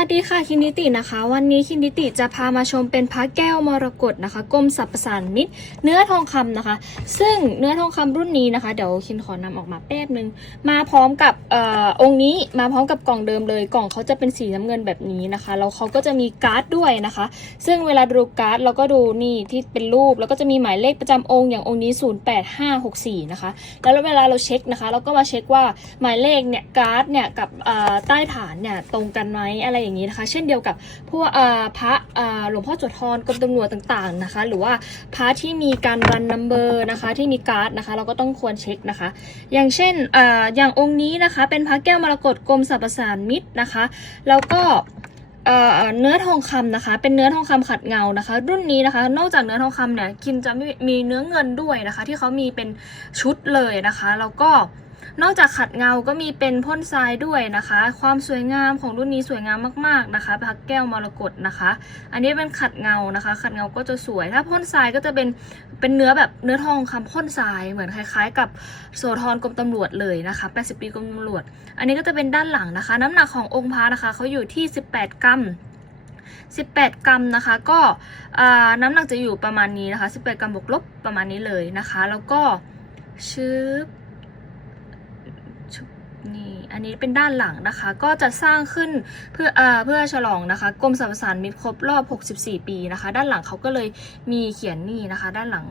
สวัสดีค่ะคินิตินะคะ วันนี้คินิติจะพามาชมเป็นพระแก้วมรกตนะคะกรมสรรพสานมิตรเนื้อทองคำนะคะ ซึ่งเนื้อทองคำรุ่นนี้นะคะ เดี๋ยวคินขอนำออกมาแป๊บนึง มาพร้อมกับออองค์นี้มาพร้อมกับกล่องเดิมเลย กล่องเขาจะเป็นสีน้ำเงินแบบนี้นะคะแล้วเขาก็จะมีการ์ดด้วยนะคะ ซึ่งเวลาดูการ์ดเราก็ดูนี่ที่เป็นรูปแล้วก็จะมีหมายเลขประจำองค์อย่างองค์นี้ 08564นะคะแล้วเวลาเราเช็คนะคะ เราก็มาเช็คว่าหมายเลขเนี่ยการ์ดเนี่ยกับใต้ฐานเนี่ยตรงกันไหมอะไรอย่างนี้นะคะ เช่นเดียวกับพวกพระหลวงพ่อโจทรกรมตำรวจต่างๆนะคะ หรือว่าพระที่มีการรันนัมเบอร์นะคะที่มีการ์ดนะคะ เราก็ต้องควรเช็คนะคะ อย่างเช่นออย่างองค์นี้นะคะ เป็นพระแก้วมรกตกรมสรรพสานมิตรนะคะ แล้วก็เนื้อทองคำนะคะ เป็นเนื้อทองคำขัดเงานะคะ รุ่นนี้นะคะ นอกจากเนื้อทองคำเนี่ยคินจะมมีเนื้อเงินด้วยนะคะ ที่เขามีเป็นชุดเลยนะคะ แล้วก็ นอกจากขัดเงาก็มีเป็นพ่นทรายด้วยนะคะ ความสวยงามของรุ่นนี้สวยงามมากๆนะคะพักแก้วมรกตนะคะ อันนี้เป็นขัดเงานะคะ ขัดเงาก็จะสวย ถ้าพ่นทรายก็จะเป็นเป็นเนื้อแบบเนื้อทองคำพ่นทรายเหมือนคล้าย ๆ กับโสธรกรมตำรวจเลยนะคะ 80 ปีกรมตำรวจ อันนี้ก็จะเป็นด้านหลังนะคะ น้ำหนักขององค์พระนะคะเขาอยู่ที่ 18 กรัม18 กรัมนะคะก็น้ำหนักจะอยู่ประมาณนี้นะคะ 18 กรัมบวกลบประมาณนี้เลยนะคะ แล้วก็ชืบชึบ นี่อันนี้เป็นด้านหลังนะคะ ก็จะสร้างขึ้นเพื่ออเพื่อฉลองนะคะกรมสรรพสานมิตรครบรอบ 64 ปีนะคะ ด้านหลังเขาก็เลยมีเขียนนี่นะคะ ด้านหลัง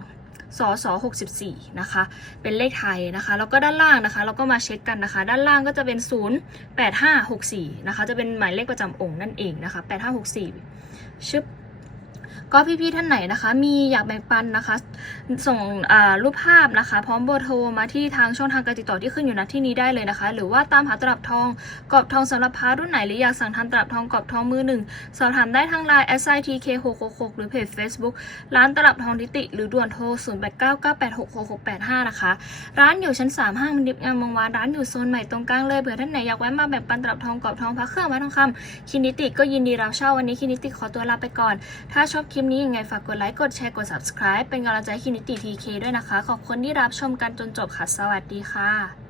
สส64 นะคะ เป็นเลขไทยนะคะ แล้วก็ด้านล่างนะคะ เราก็มาเช็คกันนะคะ ด้านล่างก็จะเป็น 08564 นะคะ จะเป็นหมายเลขประจำองค์นั่นเองนะคะ 8564 ชึบ ก็พี่ๆท่านไหนนะคะ มีอยากแบ่งปันนะคะ ส่งรูปภาพนะคะ พร้อมเบอร์โทรมาที่ทางช่องทางการติดต่อที่ขึ้นอยู่ณที่นี้ได้เลยนะคะ หรือว่าตามหาตลับทองกรอบทองสำหรับพารุ่นไหนหรืออยากสั่งทำตลับทองกรอบทองมือหนึ่งสอบถามได้ทางไลน์ s i t k 6 6 6หรือเพจ Facebook ร้านตลับทองทิติ หรือด่วนโทร 0 8 9 9 8 6 6 6 8 5 นะคะ ร้านอยู่ชั้น 3 ห้างมันดิบงามวงวานร้านอยู่โซนใหม่ตรงกลางเลยเผื่อท่านไหนอยากแวะมาแบ่งปันตลับทองกรอบทองพระเครื่องไว้ทองคำคินิติก็ยินดีรับเช่าวันนี้คินิติขอตัวลาไปก่อน ถ้าชอบลิปนี้ยังไงฝากกดไลค์ กดแชร์ กด subscribe เป็นกำลังใจให้คินิติทีเคด้วยนะคะ ขอบคุณที่รับชมกันจนจบค่ะ สวัสดีค่ะ